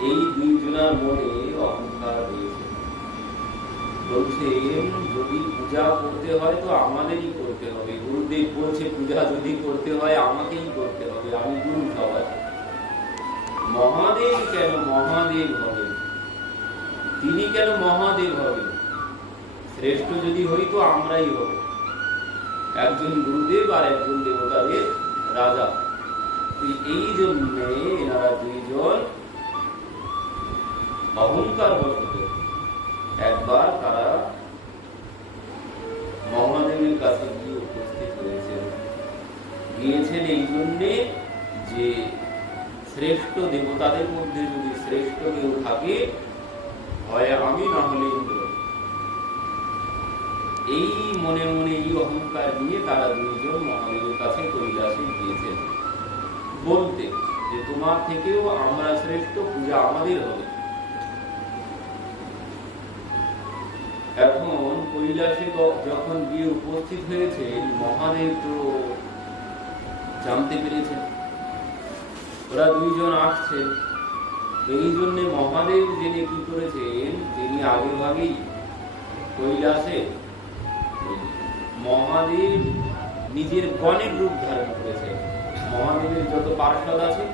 এই দুইজনার মনে অহংকার রয়েছে। বলছেন যদি পূজা করতে হয় তো আমাদেরই করতে হবে। গুরুদেব বলছে, পূজা যদি করতে হয় আমাকেই করতে হবে। আমি গুরু সবার মহাদেব কেন মহাদেব হবেন? তিনি কেন মহাদেব হবেন? শ্রেষ্ঠ যদি হই তো আমরাই হব। একজন গুরুদেব আর একজন দেবতাদের রাজা। এই জন্যে এনারা দুইজন অহংকার বশত একবার তারা মহাদেবের কাছে গিয়ে উপস্থিত হয়েছেন। গিয়েছেন এই জন্যে যে শ্রেষ্ঠ দেবতাদের মধ্যে যদি শ্রেষ্ঠ কেউ থাকে, হয় আমি, না হলে ইন্দ্র। এই মনে মনে, এই অহংকার নিয়ে তারা দুইজন মহাদেবের কাছে কৈলাসে গিয়েছেন। বলতে যে, তোমার থেকেও আমরা শ্রেষ্ঠ পূজা আমাদের হবে। এখন কৈলাসে যখন গিয়ে উপস্থিত হয়েছেন মহাদেব তো জানতে পেরেছেন। ওরা দুইজন আসছেন এই জন্য মহাদেব জেনে কি করেছেন, তিনি আগে ভাগেই কৈলাসে মহাদেব নিজের গণের রূপ ধারণ করেছে মহাদেবের যত পার্ষদ আছে,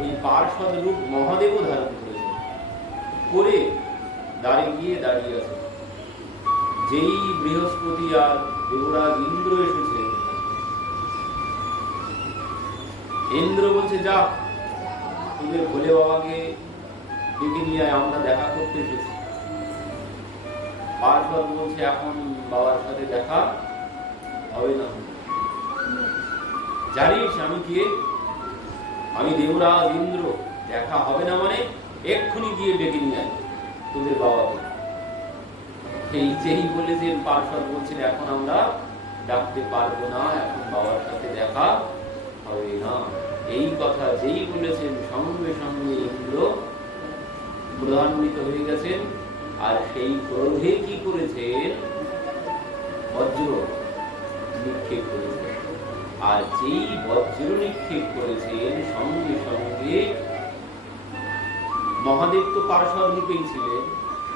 ওই পার্ষদ রূপ মহাদেবও ধারণ করেছে করে দাঁড়িয়ে গিয়ে দাঁড়িয়ে আছে। যেই বৃহস্পতি আর দেবরাজ ইন্দ্র এসেছে ইন্দ্র বলছে যা তোদের ভোলে বাবাকে ডেকে নিয়ে আয়, আমরা দেখা করতে এসেছি। পার্শ্বদ বলছে এখন বাবার সাথে দেখা হবে না। জানিস আমি কে? আমি দেবরাজ ইন্দ্র। দেখা হবে না মানে এক্ষুনি গিয়ে ডেকে নিয়ে আয় তোদের বাবাকে। এই যেই বলেছেন পার্শ্বদ বলছেন, এখন আমরা ডাকতে পারব না, এখন বাবার সাথে দেখা হবে না। এই কথা যেই বলেছেন, সঙ্গে সঙ্গে হয়ে গেছেন আর সেই ক্রোধে কি করেছেন? বজ্র নিক্ষেপ করেছেন আর যেই বজ্র নিক্ষেপ করেছেন, সঙ্গে সঙ্গে মহাদেব তো পার্শ্বদ রূপেই ছিলেন।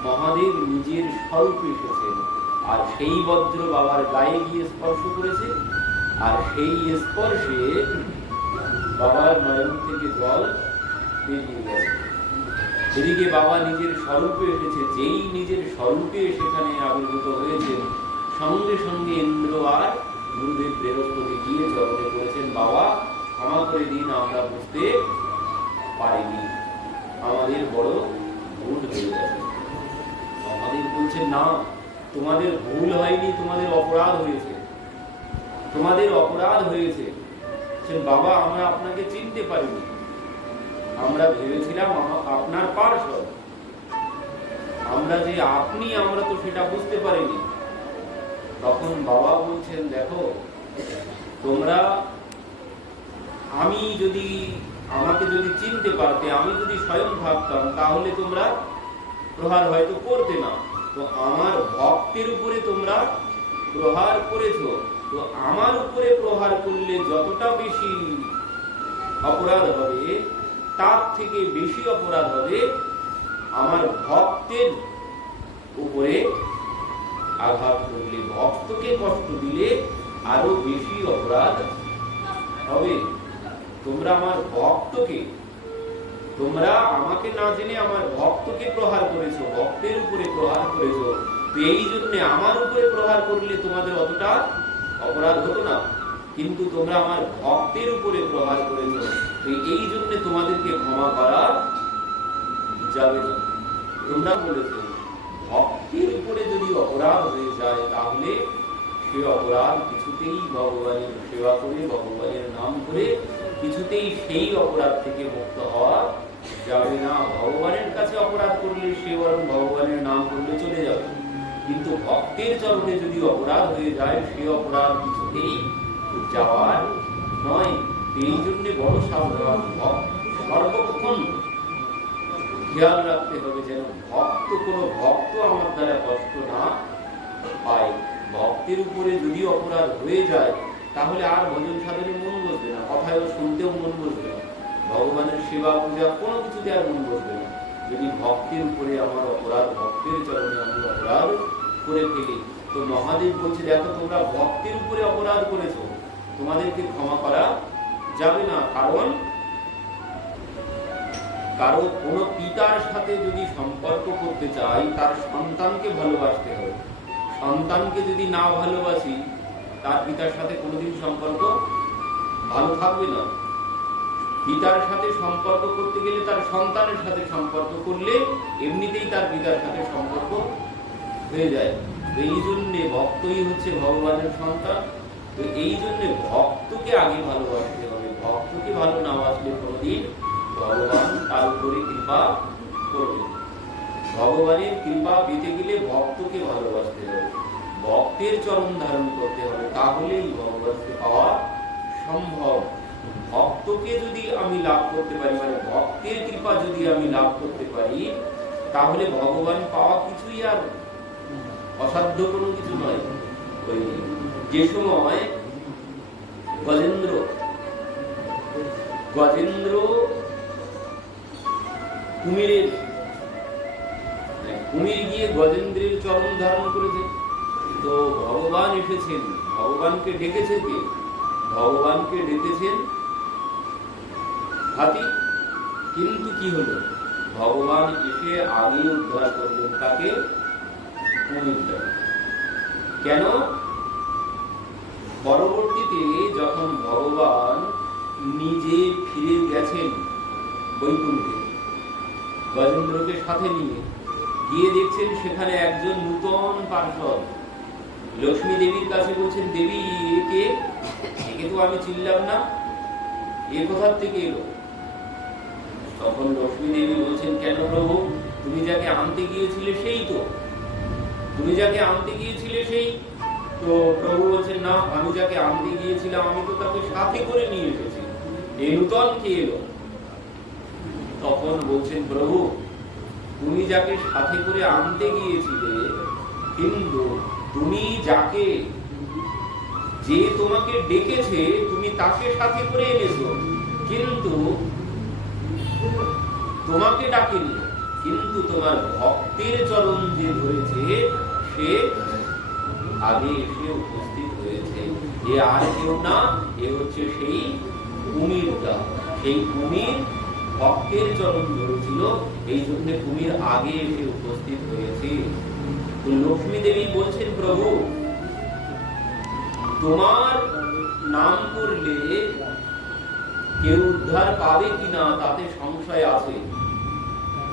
মহাদেব নিজের স্বরূপে এসেছেন আর সেই বজ্র বাবার গায়ে গিয়ে স্পর্শ করেছে। আর সেই স্পর্শে বাবার নয়ন থেকে জল বেরিয়ে গেছে এদিকে বাবা নিজের স্বরূপে এসেছে। যেই নিজের স্বরূপে সেখানে আবির্ভূত হয়েছেন, সঙ্গে সঙ্গে ইন্দ্র আর গুরুদেব বৃহস্পতি গিয়ে চরণে করেছেন, বাবা ক্ষমা করে দিন আমরা বুঝতে পারিনি। আমাদের বড় ভুল হয়ে গেছে। আমাদের বলছেন না, তোমাদের ভুল হয়নি, তোমাদের অপরাধ হয়েছে। তোমাদের অপরাধ হয়েছে। সে বাবা, আমরা আপনাকে চিনতে পারিনি। আমরা ভেবেছিলাম আপনার পার্শ্বদ আমরা যে আপনি, আমরা তো সেটা বুঝতে পারিনি। তখন বাবা বলছেন, দেখো, তোমরা, আমি যদি, আমাকে যদি চিনতে পারতে, আমি যদি স্বয়ং ভাবতাম, তাহলে তোমরা প্রহার হয়তো করতে না। তো আমার ভক্তের উপরে তোমরা প্রহার করেছ। তো আমার উপরে প্রহার করলে যতটা বেশি অপরাধ হবে, তার থেকে বেশি অপরাধ হবে আমার ভক্তের উপরে আঘাত করলে। ভক্তকে কষ্ট দিলে আরও বেশি অপরাধ হবে। তোমরা আমার ভক্তকে তোমরা আমাকে না জেনে আমার ভক্তকে প্রহার করেছ, ভক্তের উপরে প্রহার করেছ। এই জন্য আমার উপরে প্রহার করলে তোমাদের অতটা অপরাধ হতো না। কিন্তু তোমরা আমার ভক্তের উপরে প্রহার করেছ। এই জন্য তোমাদেরকে ক্ষমা করা যাবে না। তোমরা বলেছ, ভক্তের উপরে যদি অপরাধ হয়ে যায়, তাহলে সে অপরাধ কিছুতেই ভগবানের সেবা করে, ভগবানের নাম করে কিছুতেই সেই অপরাধ থেকে মুক্ত হওয়া যাবে না। ভগবানের কাছে অপরাধ করলে সে বরং ভগবানের নাম করলে চলে যাবে। কিন্তু ভক্তের চরণে যদি অপরাধ হয়ে যায়, সে অপরাধ কিছুতেই যাওয়ার নয়। এই জন্য বড় সাবধান সর্বক্ষণ খেয়াল রাখতে হবে যেন ভক্ত, কোনো ভক্ত আমার দ্বারা কষ্ট না পায়। ভক্তের উপরে যদি অপরাধ হয়ে যায় তাহলে আর ভজন সাধনে মন বসবে না, কথায় শুনতেও মন বসবে না। ভগবানের সেবা পূজা কোনো কিছুতে আর মন বসবে না। যদি ভক্তের উপরে আমার অপরাধ, ভক্তের চরণে আমি অপরাধ করে ফেলি, তো মহাদেব বলছে, দেখো, তোমরা ভক্তের উপরে অপরাধ করেছ। তোমাদেরকে ক্ষমা করা যাবে না। কারণ, কারও কোনো পিতার সাথে যদি সম্পর্ক করতে চাই, তার সন্তানকে ভালোবাসতে হবে। সন্তানকে যদি না ভালোবাসি তার পিতার সাথে কোনোদিন সম্পর্ক ভালো থাকবে না। পিতার সাথে সম্পর্ক করতে গেলে তার সন্তানের সাথে সম্পর্ক করলে এমনিতেই তার পিতার সাথে সম্পর্ক হয়ে যায়। তো এই জন্যে ভক্তই হচ্ছে ভগবানের সন্তান। তো এই জন্যে ভক্তকে আগে ভালোবাসতে হবে। ভক্তকে ভালো না বাসলে কোনোদিন ভগবান তার উপরে কৃপা করবেন ভগবানের কৃপা পেতে গেলে ভক্তকে ভালোবাসতে হবে। ভক্তের চরণ ধারণ করতে হবে, তাহলেই ভগবানকে পাওয়া সম্ভব। ভক্তকে যদি আমি লাভ করতে পারি মানে ভক্তের কৃপা যদি আমি লাভ করতে পারি, তাহলে ভগবান পাওয়া কিছুই আর অসাধ্য কোনো কিছু নয়। ওই যে সময় গজেন্দ্র গজেন্দ্র কুমিরের মানে কুমির গিয়ে গজেন্দ্রের চরণ ধারণ করেছে। তো ভগবান এসেছেন। ভগবানকে ডেকেছে কে? ভগবানকে ডেকেছেন হাতি। কিন্তু কি হলো? ভগবান এসে আগে উদ্ধার করলেন তাকে। কেন? পরবর্তীতে যখন ভগবান নিজে ফিরে গেছেন বৈকুণ্ঠে, গজেন্দ্রকে সাথে নিয়ে, গিয়ে দেখছেন সেখানে একজন নূতন পার্শ্বদ। লক্ষ্মী দেবীর কাছে বলছেন, দেবী, একে একে তো আমি চিনলাম না। এ কোথার থেকে এলো? তখন লক্ষ্মী দেবী বলছেন, কেন প্রভু, তুমি যাকে আনতে গিয়েছিলে সেই তো। তুমি যাকে আনতে গিয়েছিলে সেই তো। প্রভু বলছেন, না, আমি যাকে আনতে গিয়েছিলাম, আমি তো তাকে সাথে করে নিয়ে এসেছি। এই নূতন কে এলো? তখন বলছেন, প্রভু, তুমি যাকে সাথে করে আনতে গিয়েছিলে কিন্তু তুমি যাকে, যে তোমাকে ডেকেছে, তুমি তাকে সাথে করে এনেছো। কিন্তু তোমাকে ডাকেনি, কিন্তু তোমার ভক্তের চরণ যে ধরেছে, সে আগে এসে উপস্থিত হয়েছে। আর কেউ না, এ হচ্ছে সেই কুমিরটা সেই কুমির ভক্তের চরণ ধরেছিল, এই জন্য কুমির আগে এসে উপস্থিত হয়েছে। লক্ষ্মী দেবী বলছেন, প্রভু, তোমার নাম করলে কেউ উদ্ধার পাবে কিনা তাতে সংশয় আছে?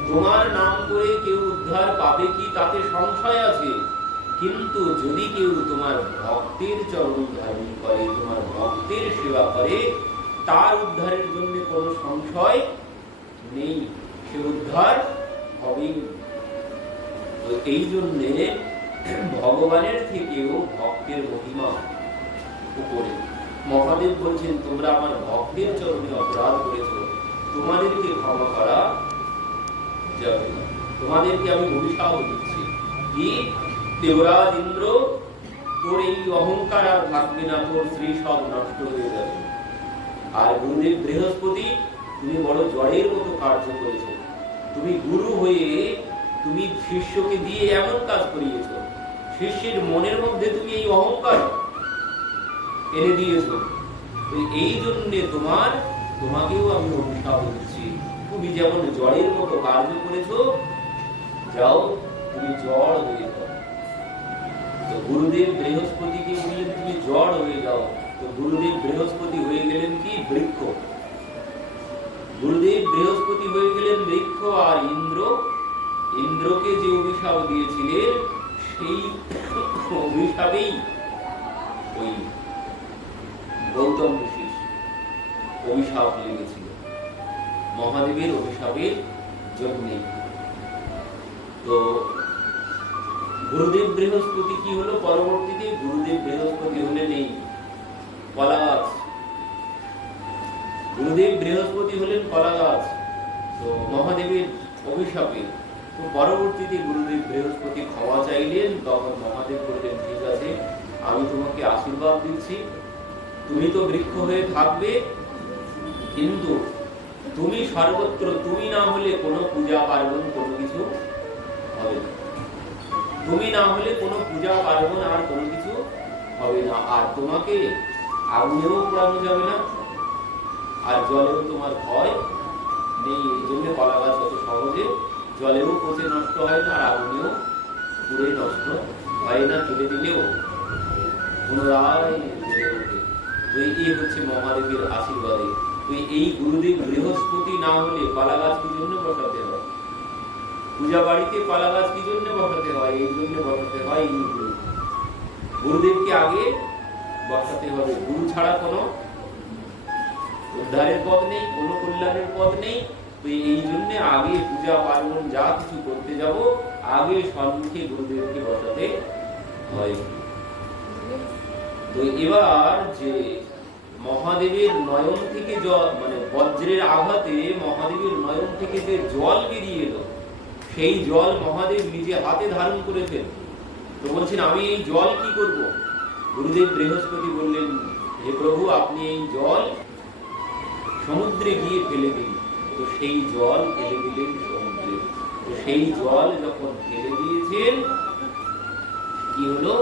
তোমার নাম করে কেউ উদ্ধার পাবে কি তাতে সংশয় আছে? কিন্তু যদি কেউ তোমার ভক্তের চরণ ধারণ করে, তোমার ভক্তের সেবা করে, তার উদ্ধারের জন্য কোনো সংশয় নেই। সে উদ্ধার হবেই। তো এই জন্যে ভগবানের থেকেও ভক্তের মহিমা উপরে। মহাদেব বলছেন, তোমরা আমার ভক্তের চরণে অপরাধ করেছ। তোমাদেরকে ক্ষমা করা যাবে না। তোমাদেরকে আমি অভিশাপ দিচ্ছি। কি? দেবরাজ ইন্দ্র তোর এই অহংকার আর থাকবে না, তোর শ্রী সব নষ্ট হয়ে যাবে। আর গুরুদেব বৃহস্পতি, তুমি বড় জড়ের মতো কার্য করেছ। তুমি গুরু হয়ে তুমি শিষ্যকে দিয়ে এমন কাজ করিয়েছো। শিষ্যের মনের মধ্যে তুমি এই অহংকার এনে দিয়েছ। এই জন্যে তোমার, তোমাকেও আমি অভিশাপ দিচ্ছি তুমি যেমন জড়ের মতো কার্য করেছ, যাও, তুমি জড় হয়ে যাও। তো গুরুদেব বৃহস্পতিকে বললেন, তুমি জড় হয়ে যাও। তো গুরুদেব বৃহস্পতি হয়ে গেলেন কি? বৃক্ষ। গুরুদেব বৃহস্পতি হয়ে গেলেন বৃক্ষ আর ইন্দ্র ইন্দ্রকে যে অভিশাপ দিয়েছিলেন সেই অভিশাপেই ওই গৌতম ঋষির অভিশাপ লেগেছিল। মহাদেবের অভিশাপের জন্যে। তো গুরুদেব বৃহস্পতি কি হলো পরবর্তীতে? গুরুদেব বৃহস্পতি হলে নেই কলা গাছ গুরুদেব বৃহস্পতি হলেন কলা গাছ তো মহাদেবের অভিশাপে পরবর্তীতে গুরুদেব বৃহস্পতি ক্ষমা চাইলেন, তখন মহাদেব বললেন, ঠিক আছে, আমি তোমাকে আশীর্বাদ দিচ্ছি। তুমি তো বৃক্ষ হয়ে থাকবে, কিন্তু তুমি সর্বত্র, তুমি না হলে কোনো পূজা পার্বণ, কোনো কিছু হবে না। তুমি না হলে কোনো পূজা পার্বণ আর কোনো কিছু হবে না। আর তোমাকে আগুনেও পোড়ানো যাবে না, আর জলেও তোমার ভয় নেই। এই জন্য কলা গাছ অত সহজে জলেও পচে নষ্ট হয় না, আর আগুনেও পুড়ে নষ্ট হয় না, তুলে দিলেও পুনরায় বেড়ে ওঠে। তো এই হচ্ছে মহাদেবের আশীর্বাদে। তো এই গুরুদেব বৃহস্পতি না হলে কলা গাছ কি জন্য বসাতে হয়? পূজা বাড়িতে কলা গাছ কি জন্য বসাতে হয়? এই জন্য বসাতে হয় এই গুরু। গুরুদেবকে আগে বসাতে হবে। গুরু ছাড়া কোনো উদ্ধারের পথ নেই, কোনো কল্যাণের পথ নেই। তো এই জন্য আগে পূজা পার্বণ যা কিছু করতে যাব, আগে সম্মুখে গুরুদেবকে বসাতে হয়। তো এবার যে মহাদেবের নয়ন থেকে জল মানে বজ্রের আঘাতে মহাদেবের নয়ন থেকে যে জল বেরিয়ে এলো, সেই জল মহাদেব নিজে হাতে ধারণ করেছেন। তো বলছেন, আমি এই জল কি করব? গুরুদেব বৃহস্পতি বললেন, হে প্রভু, আপনি এই জল সমুদ্রে গিয়ে ফেলে দিন। তো সেই জল দিলেন সমুদ্রে। তো সেই জল যখন দিয়েছেন, কি হলো?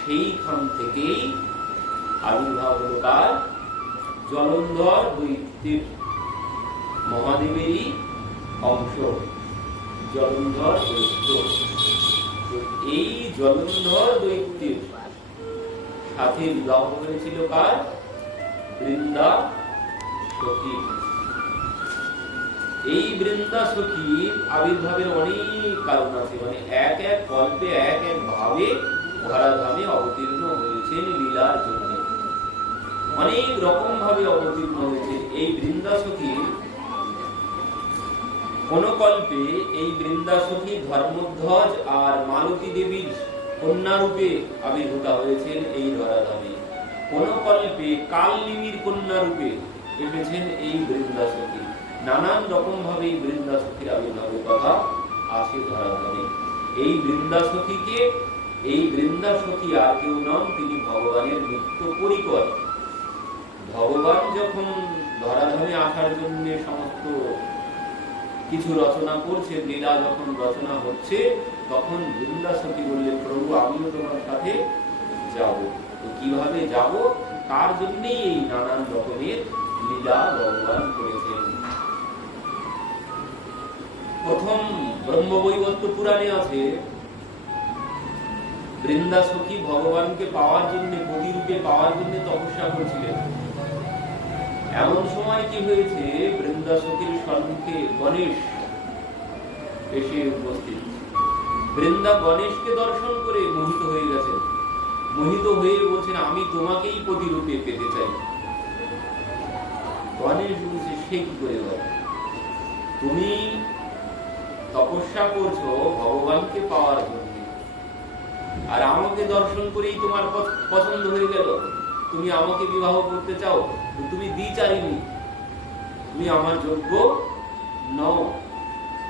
সেইখান থেকেই আবির্ভাব হলো কার? জলন্ধর দৈত্যের মহাদেবেরই অংশ। জলন্ধর দৈত্য তো এই জলন্ধর দৈত্যের সাথে বিবাহ হয়েছিল কার? বৃন্দা সখী এই বৃন্দা সখীর আবির্ভাবের অনেক কারণ আছে। মানে এক এক কল্পে, এক এক ভাবে ধরাধামে অবতীর্ণ হয়েছেন লীলার জন্য। অনেক রকম ভাবে অবতীর্ণ হয়েছে এই বৃন্দা সখীর কোন কল্পে এই বৃন্দা সখী ধর্মধ্বজ আর মালতী দেবীর কন্যা রূপে আবির্ভূতা হয়েছেন এই ধরাধামে কোন কল্পে কালনিমির কন্যা রূপে এসেছেন এই বৃন্দা সখী নানান রকম ভাবে এই বৃন্দা সখীর আবির্ভাবের কথা আছে ধরাধামে এই বৃন্দা সখীকে এই বৃন্দা সখী আর কেউ নন, তিনি ভগবানের নিত্য পরিকর ভগবান যখন ধরাধামে আসার জন্য সমস্ত কিছু রচনা করছে, লীলা যখন রচনা হচ্ছে, তখন বৃন্দা সখী বললেন প্রভু, আমিও তোমার সাথে যাব। তো কীভাবে যাব? তার জন্যই এই নানান রকমের লীলা ভগবান করেছেন। প্রথম ব্রহ্মবৈবত্য পুরাণে আছে বৃন্দা সখী ভগবানকে পাওয়ার জন্য রূপে পাওয়ার জন্য তপস্যা করেছিলেন। এমন সময় কি হয়েছে বৃন্দা সখীর সম্মুখে গণেশ এসে উপস্থিত। বৃন্দা গণেশকে দর্শন করে মোহিত হয়ে গেছেন। মোহিত হয়ে বলছেন, আমি তোমাকেই প্রতিরূপে পেতে চাই। গণেশ বলছে, সে কি করে তুমি তপস্যা করছ ভগবানকে পাওয়ার জন্য। আর আমাকে দর্শন করেই তোমার পছন্দ হয়ে গেল। তুমি আমাকে বিবাহ করতে চাও তুমি দ্বিচারিণী তুমি আমার যোগ্য নও।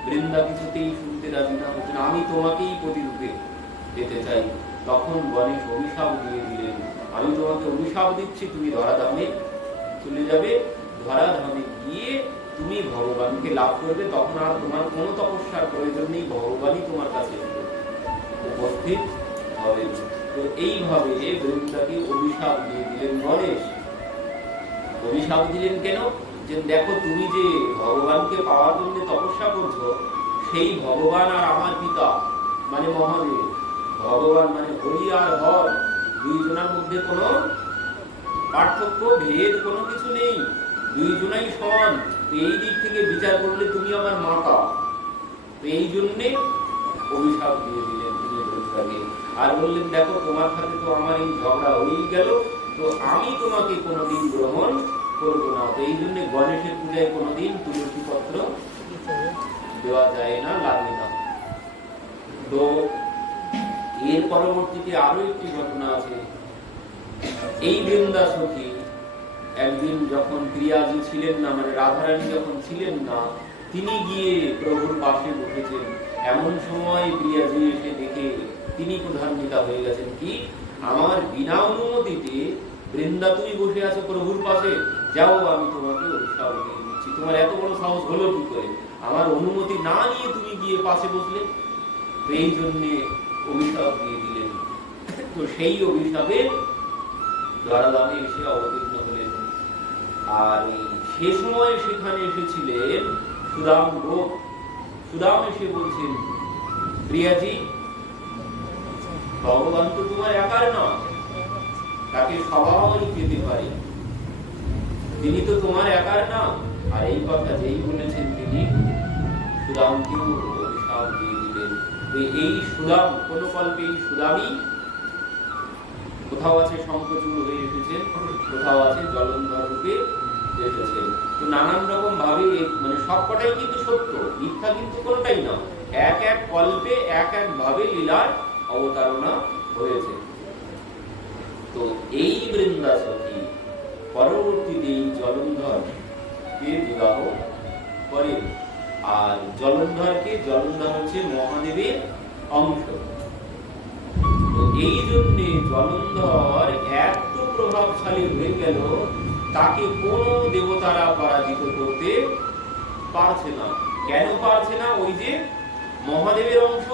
বৃন্দা কিছুতেই শুনতে রাজি না বলছেন আমি তোমাকেই প্রতিরূপে যেতে চাই। তখন গণেশ অভিশাপ দিয়ে দিলেন। আমি তোমাকে অভিশাপ দিচ্ছি, তুমি ধরাধামে চলে যাবে। ধরাধামে গিয়ে তুমি ভগবানকে লাভ করবে, তখন আর তোমার কোনো তপস্যার প্রয়োজন নেই, ভগবানই তোমার কাছে উপস্থিত হবে তো এইভাবে বৃন্দাকে অভিশাপ দিয়ে দিলেন গণেশ। অভিশাপ দিলেন কেন? যে দেখো তুমি যে ভগবানকে পাওয়ার জন্য তপস্যা করছ, সেই ভগবান আর আমার পিতা মানে মহাদেব। ভগবান মানে হরি আর হর। দুইজনের মধ্যে কোনো পার্থক্য, ভেদ কোনো কিছু নেই। দুইজনাই সমান। এই দিক থেকে বিচার করলে তুমি আমার মাতা। তো এই জন্যে অভিশাপ দিয়ে দিলেন বৃন্দাকে আর বললেন দেখো, তোমার সাথে তো আমার এই ঝগড়া হয়েই গেল। তো আমি তোমাকে কোনোদিন গ্রহণ করব না। তো এই জন্য গণেশের পূজায় কোনোদিন তুলসী পত্র দেওয়া যায় না, লাগে না। তো এর পরবর্তীতে আরও একটি ঘটনা আছে। এই বৃন্দা সখী একদিন যখন প্রিয়াজি ছিলেন না মানে রাধারানী যখন ছিলেন না, তিনি গিয়ে প্রভুর পাশে বসেছেন। এমন সময় প্রিয়াজি এসে দেখে তিনি প্রধান্বিতা হয়ে গেছেন। কি? আমার বিনা অনুমতিতে বৃন্দা তুমি বসে আছো প্রভুর পাশে? যাও, আমি তোমাকে অভিশাপ দিয়ে দিচ্ছি। তোমার এত বড় সাহস হলো কি করে? আমার অনুমতি না নিয়ে তুমি গিয়ে পাশে বসলে? তো এই জন্যে অভিশাপ দিয়ে দিলেন। তো সেই অভিশাপে দ্বারাদামে এসে অবতীর্ণ আর সে সময় সেখানে এসেছিলেন সুদাম সুদাম এসে বলছেন, প্রিয়াজি, ভগবান তো তোমার একার না তাকে সবাই পেতে পারে। তিনি তো তোমার একার না। আর এই কথা যেই বলেছেন তিনি, সুদামকেও অভিশাপ দিয়ে দিলেন। এই সুদাম, কোন কল্পে এই সুদামই কোথাও আছে শঙ্কচূড় হয়ে এসেছেন কোথাও আছে জলন্ধর রূপে এসেছেন তো নানান রকম ভাবে মানে সবকটাই কিন্তু সত্য, মিথ্যা কিন্তু কোনটাই না। এক এক কল্পে, এক এক ভাবে লীলার অবতারণা হয়েছে। তো এই বৃন্দা সখী পরবর্তীতে এই জলন্ধর কে বিবাহ করেন আর জলন্ধরকে, জলন্ধর হচ্ছে মহাদেবের অংশ। এই জন্যে জলন্ধর এত প্রভাবশালী হয়ে গেল, তাকে কোনো দেবতারা পরাজিত করতে পারছে না। কেন পারছে না? ওই যে মহাদেবের অংশ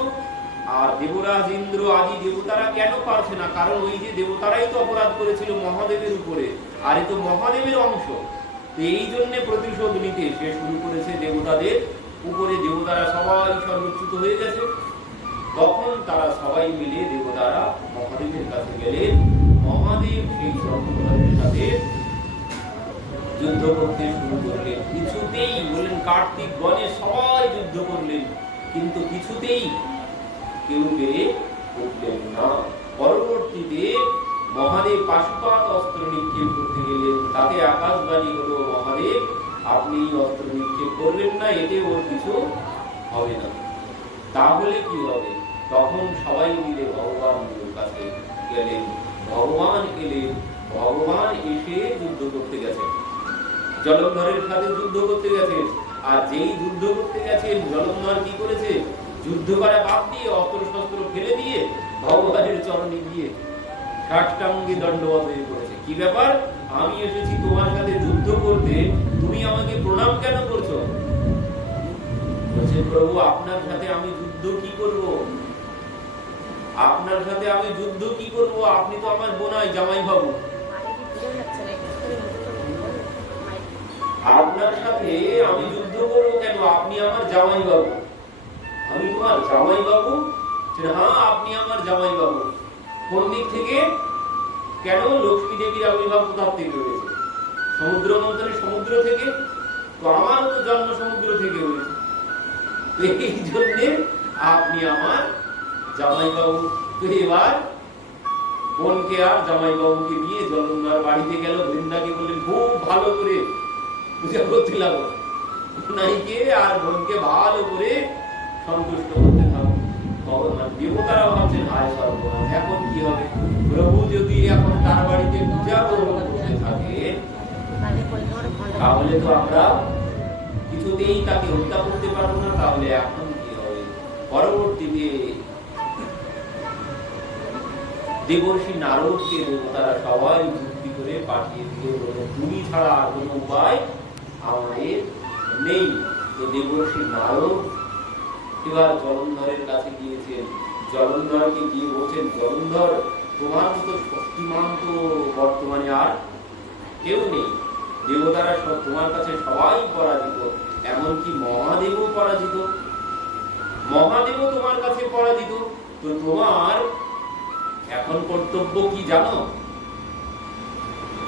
আর দেবরাজ ইন্দ্র আদি দেবতারা কেন পারছে না? কারণ ওই যে দেবতারাই তো অপরাধ করেছিল মহাদেবের উপরে, আর এ তো মহাদেবের অংশ। এই জন্য প্রতিশোধ নিতে সে শুরু করেছে দেবতাদের উপরে। দেবতারা সবাই সর্বোচ্যুত হয়ে গেছে। তখন তারা সবাই মিলে দেবতারা মহাদেবের কাছে গেলেন মহাদেব সেই সাথে যুদ্ধ করতে শুরু করলেন। কিছুতেই বললেন, কার্তিক সবাই যুদ্ধ করলেন, কিন্তু কিছুতেই কেউ উঠলেন না। পরবর্তীতে মহাদেব পাশুপাত অস্ত্র নিক্ষেপ করতে গেলেন। তাতে আকাশবাণী হলো, মহাদেব, আপনি অস্ত্র নিক্ষেপ করবেন না, এতে ওর কিছু হবে না। তাহলে কি হবে? তখন সবাই মিলে ভগবানের কাছে গেলেন। ভগবান এলেন। ভগবান এসে যুদ্ধ করতে গেছেন। জলন্ধরের সাথে যুদ্ধ করতে গেছেন। আর যেই যুদ্ধ করতে গেছেন, জলন্ধর কি করেছে? যুদ্ধ করা বাদ দিয়ে অস্ত্র শস্ত্র ফেলে দিয়ে ভগবানের চরণে গিয়ে ষাটটাঙ্গি দণ্ডবত হয়ে পড়েছে। কি ব্যাপার? আমি এসেছি তোমার সাথে যুদ্ধ করতে। তুমি আমাকে প্রণাম কেন করছ? বলছে, প্রভু, আপনার সাথে আমি যুদ্ধ কি করব? আপনার সাথে আমি যুদ্ধ কি করব? আপনি তো আমার বোনাই জামাই বাবু আপনার সাথে আমি যুদ্ধ করব কেন? আপনি আমার জামাই বাবু আমি তোমার জামাই বাবু হ্যাঁ আপনি আমার জামাই বাবু কোন দিক থেকে? কেন লক্ষ্মী দেবীর আবির্ভাব কোথাও থেকে হয়েছে? সমুদ্র মন্থনে সমুদ্র থেকে? তো আমারও তো জন্ম সমুদ্র থেকে হয়েছে। এই জন্যে আপনি আমার জামাইবাবু তো এবার বোনকে আর জামাইবাবুকে নিয়ে জলন্দার বাড়িতে গেল। বৃন্দাকে বললেন, খুব ভালো করে পূজা করতে লাগল নাইকে আর বোনকে ভালো করে সন্তুষ্ট করতে থাকো। ভগবান দেবতারা ভাবছেন, হায় সর্বনাশ, এখন কি হবে? প্রভু যদি এখন তার বাড়িতে পূজা করতে থাকে, তাহলে তো আমরা কিছুতেই তাকে হত্যা করতে পারব না। তাহলে এখন কি হবে? পরবর্তীতে দেবর্ষি নারদকে দেবতারা সবাই যুক্তি করে পাঠিয়ে দিয়ে বলল তুমি ছাড়া আর কোনো উপায় আমাদের নেই। তো দেবর্ষি নারদ এবার জলন্ধরের কাছে গিয়েছেন। জলন্ধরকে গিয়ে বলছেন, জলন্ধর, তোমার মতো শক্তিমান তো বর্তমানে আর কেউ নেই। দেবতারা সব তোমার কাছে সবাই পরাজিত, এমনকি মহাদেবও পরাজিত। মহাদেবও তোমার কাছে পরাজিত। তো তোমার এখন কর্তব্য কি জানো?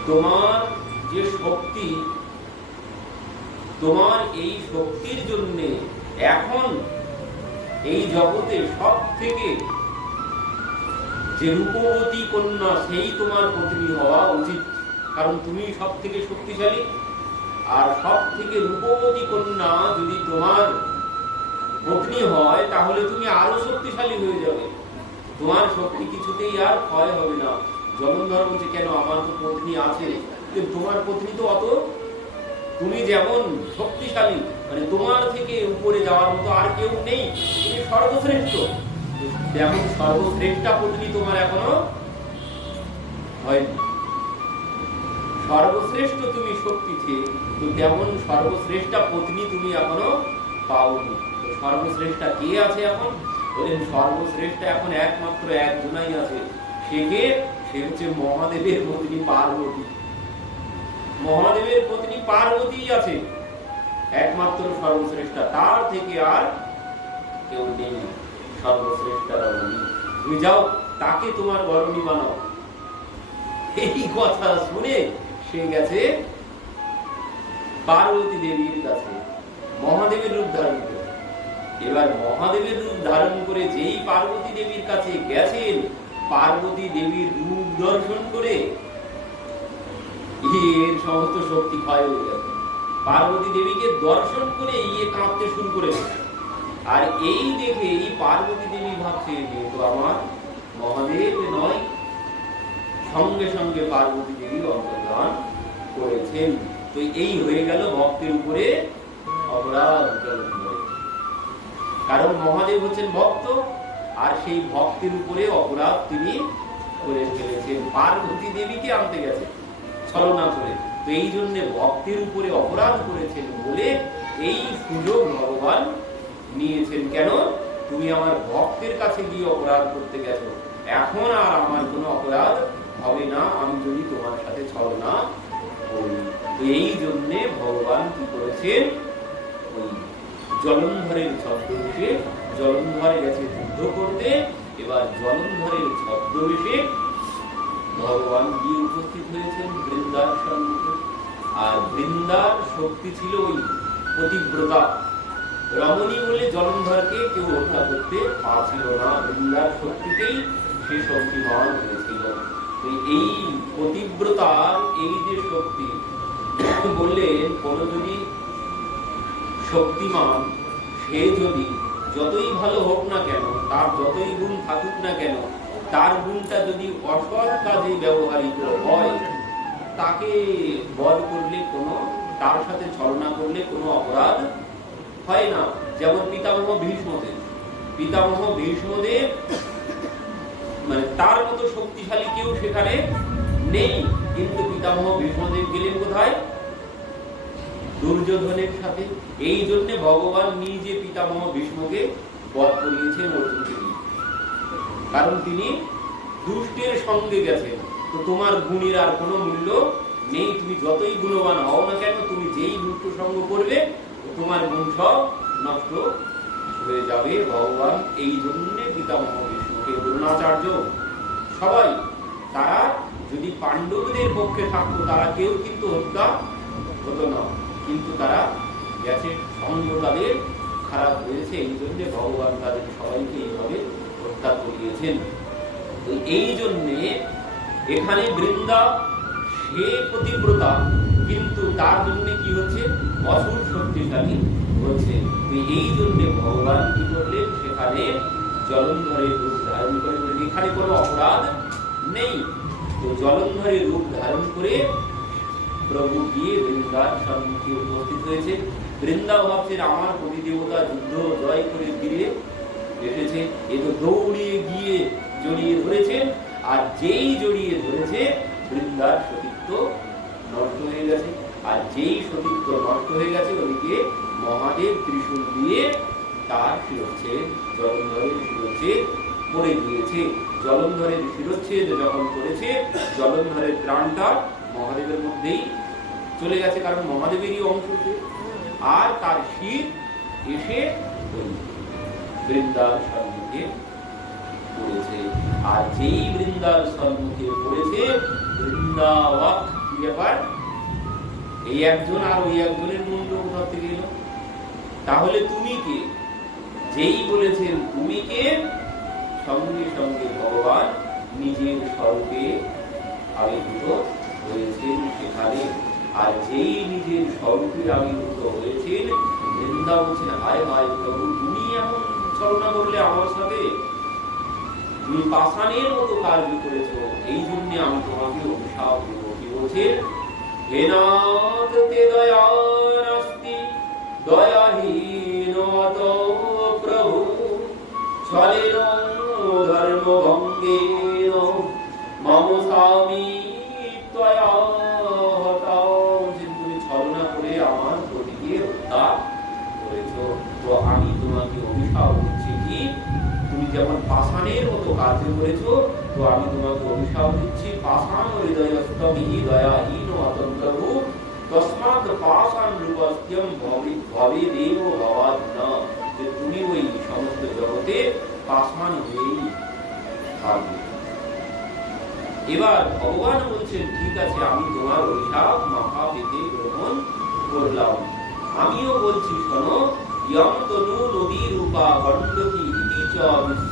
তোমার যে শক্তি, তোমার এই শক্তির জন্য এখন এই জগতে সব থেকে যে রূপবতী কন্যা, সেই তোমার পত্নী হওয়া উচিত। কারণ তুমি সব থেকে শক্তিশালী। আর সব থেকে রূপবতী কন্যা যদি তোমার পত্নী হয়, তাহলে তুমি আরও শক্তিশালী হয়ে যাবে। তোমার শক্তি কিছুতেই আর ক্ষয় হবে না। জলন্ধর বলছে কেন আমার তো পত্নী আছে তোমার পত্নী তো অত। তুমি যেমন শক্তিশালী মানে তোমার থেকে উপরে যাওয়ার মতো আর কেউ নেই। তুমি সর্বশ্রেষ্ঠ। যেমন সর্বশ্রেষ্ঠা পত্নী তোমার এখনও হয়নি। সর্বশ্রেষ্ঠ তুমি শক্তিতে তো তেমন সর্বশ্রেষ্ঠা পত্নী তুমি এখনও পাওনি। সর্বশ্রেষ্ঠা কে আছে এখন? বলেন সর্বশ্রেষ্ঠা এখন একমাত্র একজনাই আছে। সেকে সে হচ্ছে মহাদেবের পত্নী পার্বতী। মহাদেবের পত্নী পার্বতী আছে। একমাত্র সর্বশ্রেষ্ঠা। তার থেকে আর কেউ নেই। সর্বশ্রেষ্ঠা তুমি যাও, তাকে তোমার বরণী বানাও। এই কথা শুনে সে গেছে পার্বতী দেবীর কাছে। মহাদেবের রূপ এবার মহাদেবের রূপ ধারণ করে যেই পার্বতী দেবীর কাছে গেছেন, পার্বতী দেবীর রূপ দর্শন করে এর সমস্ত শক্তি ক্ষয় হয়ে গেছে পার্বতী দেবীকে দর্শন করে ইয়ে কাঁপতে শুরু করেছে আর এই দেখে এই পার্বতী দেবী ভাবছে যেহেতু আমার মহাদেব নয়। সঙ্গে সঙ্গে পার্বতী দেবী অন্তর্ধান করেছেন। তো এই হয়ে গেল ভক্তের উপরে অপরাধ। কারণ মহাদেব হচ্ছেন ভক্ত, আর সেই ভক্তের উপরে অপরাধ তিনি করে ফেলেছেন। পার্বতী দেবীকে আনতে গেছে ছলনা করে তো এই জন্য ভক্তের উপরে অপরাধ করেছেন বলে এই সুযোগ ভগবান নিয়েছেন। কেন? তুমি আমার ভক্তের কাছে গিয়ে অপরাধ করতে গেছো। এখন আর আমার কোনো অপরাধ হবে না, আমি যদি তোমার সাথে ছলনা করি। এই জন্যে ভগবান কি করেছেন? ওই জলন্ধরের ছদ্মবেশে জলন্ধরে গেছে যুদ্ধ করতে, এবার জলন্ধরের ছদ্মবেশে ভগবান গিয়ে উপস্থিত হয়েছেন বৃন্দার সম্মুখে আর বৃন্দার শক্তি ছিল ওই পতিব্রতা। রমণী বলে জলন্ধরকে কেউ হত্যা করতে পারছিল না, বৃন্দার শক্তিতেই সে শক্তি শক্তিমান হয়েছিল। এই পতিব্রতার এই যে শক্তি, বললেন কোন যদি শক্তিমান, সে যদি যতই ভালো হোক না কেন, তার যতই গুণ থাকুক না কেন, তার গুণটা যদি অসৎ কাজে ব্যবহৃত হয়, তাকে বধ করলে কোনো, তার সাথে ছলনা করলে কোনো অপরাধ হয় না। যেমন পিতামহ ভীষ্মদেব। পিতামহ ভীষ্মদেব মানে তার মতো শক্তিশালী কেউ সেখানে নেই। কিন্তু পিতামহ ভীষ্মদেব গেলেন কোথায়? দুর্যোধনের সাথে। এই জন্য ভগবান নিজে পিতামহ ভীষ্মকে বধ করিয়েছেন অর্জুনকে দিয়ে। কারণ তিনি দুষ্টের সঙ্গে গেছেন। তো তোমার গুণের আর কোনো মূল্য নেই। তুমি যতই গুণবান হও না কেন, তুমি যেই দুষ্ট সঙ্গ করবে, তোমার গুণ সব নষ্ট হয়ে যাবে। ভগবান এই জন্য পিতামহ বিষ্ণুকে দ্রোণাচার্য। সবাই, তারা যদি পাণ্ডবদের পক্ষে থাকতো, তারা কেউ কিন্তু হত্যা হতো না। কিন্তু তারা গেছে সঙ্গ তাদের খারাপ হয়েছে, এই জন্য ভগবান তাদের সবাইকে এইভাবে হত্যা করিয়েছেন। তো এই জন্যে এখানে বৃন্দা সে পতিব্রতা, কিন্তু তার জন্য কি হচ্ছে? অসুর শক্তিশালী হচ্ছে। এই জন্য ভগবান কি করলেন? সেখানে জলন্ধরে রূপ ধারণ করে এখানে কোনো অপরাধ নেই। তো জলন্ধরে রূপ ধারণ করে প্রভু গিয়ে বৃন্দার সম্মুখে উপস্থিত হয়েছে। বৃন্দা ভাবছেন আমার দেবতা যুদ্ধ জয় করে ফিরে এসেছে। এ তো দৌড়িয়ে গিয়ে জড়িয়ে ধরেছেন আর যেই জড়িয়ে ধরেছে, বৃন্দার সতীত্ব নষ্ট হয়ে গেছে। আর যেই সতীত্ব নষ্ট হয়ে গেছে, ওদিকে মহাদেব ত্রিশূল দিয়ে তার শিরচ্ছেদ, জলন্ধরের শিরচ্ছেদ পড়ে গিয়েছে জলন্ধরের শিরচ্ছেদ যখন করেছে, জলন্ধরের প্রাণটা মহাদেবের মধ্যেই চলে গেছে কারণ মহাদেবেরই অংশ সে। আর তার শীত এসে বৃন্দার সম্মুখে পড়েছে। আর যেই বৃন্দার সম্মুখে পড়েছে ব্যাপার? এই একজন আর ওই একজনের তাহলে তুমি কে? যেই বলেছেন তুমি কে? সঙ্গে সঙ্গে ভগবান নিজের স্বরূপে আবির্ভূত হয়েছেন সেখানে। আর যেই নিজের আবির্ভূত হয়েছেন বৃন্দা হায় প্রভু, তুমি এমন ছলনা করলে আমার সাথে? তুমি পাষাণের মতো কার্য করেছ এই আমি তোমাকে অভিশাপ কি তে দয়া প্রভু ভঙ্গেন মম স্বামী পাষাণের মতো কার্য করেছ, তো আমি তোমাকে অভিশাপ দিচ্ছি। পাষাণ হৃদয়স্তমি দয়াহীন অতন্ত্রভু, তস্মাৎ পাষাণ রূপস্ত্যম ভবে দেব ভবাদ না। যে তুমি ওই সমস্ত জগতে পাষাণ হয়েই থাকবে। এবার ভগবান বলছেন, ঠিক আছে, আমি তোমার অভিশাপ মাথা পেতে গ্রহণ করলাম। আমিও বলছি, শোনো ইয়ম তনু নদী রূপা গণ্ডকী ইতি চ বিস্মৃত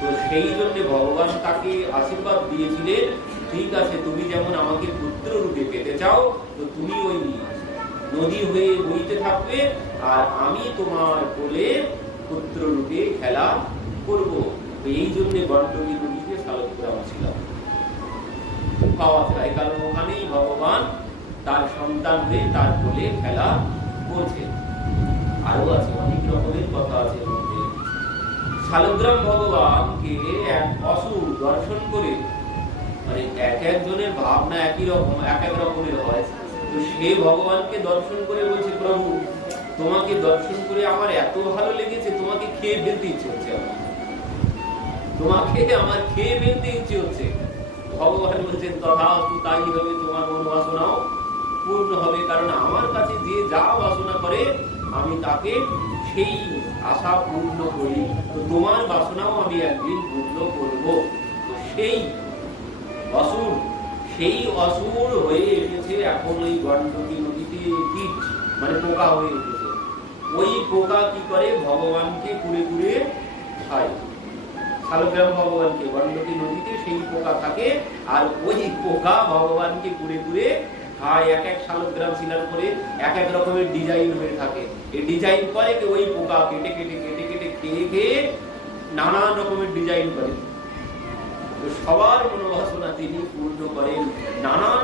তো সেই জন্য ভগবান তাকে আশীর্বাদ দিয়েছিলেন, ঠিক আছে, তুমি যেমন আমাকে পুত্র রূপে পেতে চাও, তো তুমি ওই নদী হয়ে বইতে থাকবে, আর আমি তোমার বলে পুত্র রূপে খেলা করব। এই জন্য গণ্ডকী নদীতে শালগ্রাম ছিলাম। পাওয়া যায় কারণ ওখানেই ভগবান তার সন্তান হয়ে তার কোলে খেলা করছে আরও আছে, অনেক রকমের কথা আছে। শালগ্রাম ভগবানকে এক অসুর দর্শন করে মানে এক একজনের ভাবনা একই রকম, এক এক রকমের হয়। তো সে ভগবানকে দর্শন করে বলছে, প্রভু, তোমাকে দর্শন করে আমার এত ভালো লেগেছে, তোমাকে খেয়ে ফেলতে ইচ্ছে হচ্ছে আমার। তোমাকে আমার খেয়ে ফেলতে ইচ্ছে হচ্ছে। ভগবান বলছেন, তথা তাই হবে, তোমার মনোবাসনাও পূর্ণ হবে, কারণ আমার কাছে যে যা বাসনা করে, আমি তাকে সেই আশা পূর্ণ করি, তো তোমার বাসনাও আমি একদিন পূর্ণ করব। তো সেই অসুর সেই অসুর হয়ে এসেছে এখন ওই গণ্ডকী নদীতে কীট মানে পোকা হয়ে উঠেছে ওই পোকা কি করে? ভগবানকে কুড়ে কুড়ে খায়। শালগ্রাম ভগবানকে গণ্ডকী নদীতে সেই পোকা থাকে, আর ওই পোকা ভগবানকে কুড়ে কুড়ে খায়, এক এক শালগ্রাম শিলার করে এক এক রকমের ডিজাইন হয়ে থাকে। এই ডিজাইন করে কি ওই পোকা কেটে কেটে কেটে কেটে, খেয়ে খেয়ে নানান রকমের ডিজাইন করে। সবার মনোবাসনা তিনি পূর্ণ করেন। নানান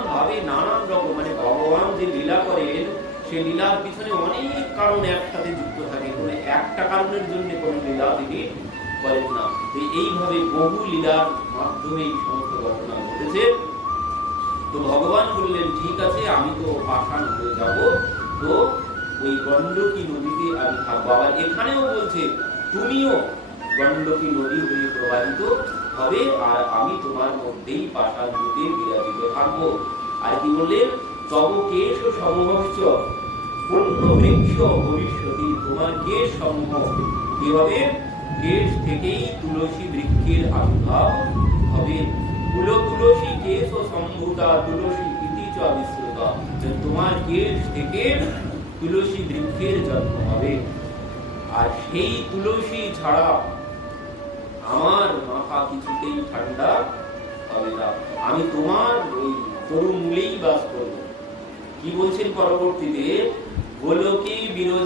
নানান রকম মানে ভগবান যে লীলা করেন সেই লীলার পিছনে অনেক কারণ একসাথে যুক্ত থাকে। কোনো একটা কারণের জন্য কোনো লীলা তিনি করেন না। এইভাবে বহু লীলার মাধ্যমে এই সমস্ত ঘটনা ঘটেছে। তো ভগবান বললেন, ঠিক আছে, আমি তো পাষাণ হয়ে যাব। তো ওই গণ্ডকী নদীতে আমি থাকব। আবার এখানেও বলছে, তুমিও গণ্ডকী নদী হয়ে প্রবাহিত হবে আর আমি তোমার মধ্যেই পাষাণ রূপে বিরাজিত থাকব। আর কি বললেন, তব কেশ সমহস্য পূর্ণ বৃক্ষ ভবিষ্যতি তোমার কেশ সমূহ কি হবে? কেশ থেকেই তুলসী বৃক্ষের আবির্ভাব হবে। আর সেই তুলসী ছাড়া আমার মাথা কিছুতেই ঠান্ডা হবে না। আমি তোমার ওই তরুমূলেই বাস করব। কি বলছেন পরবর্তীতে? গোলকে বিরোধ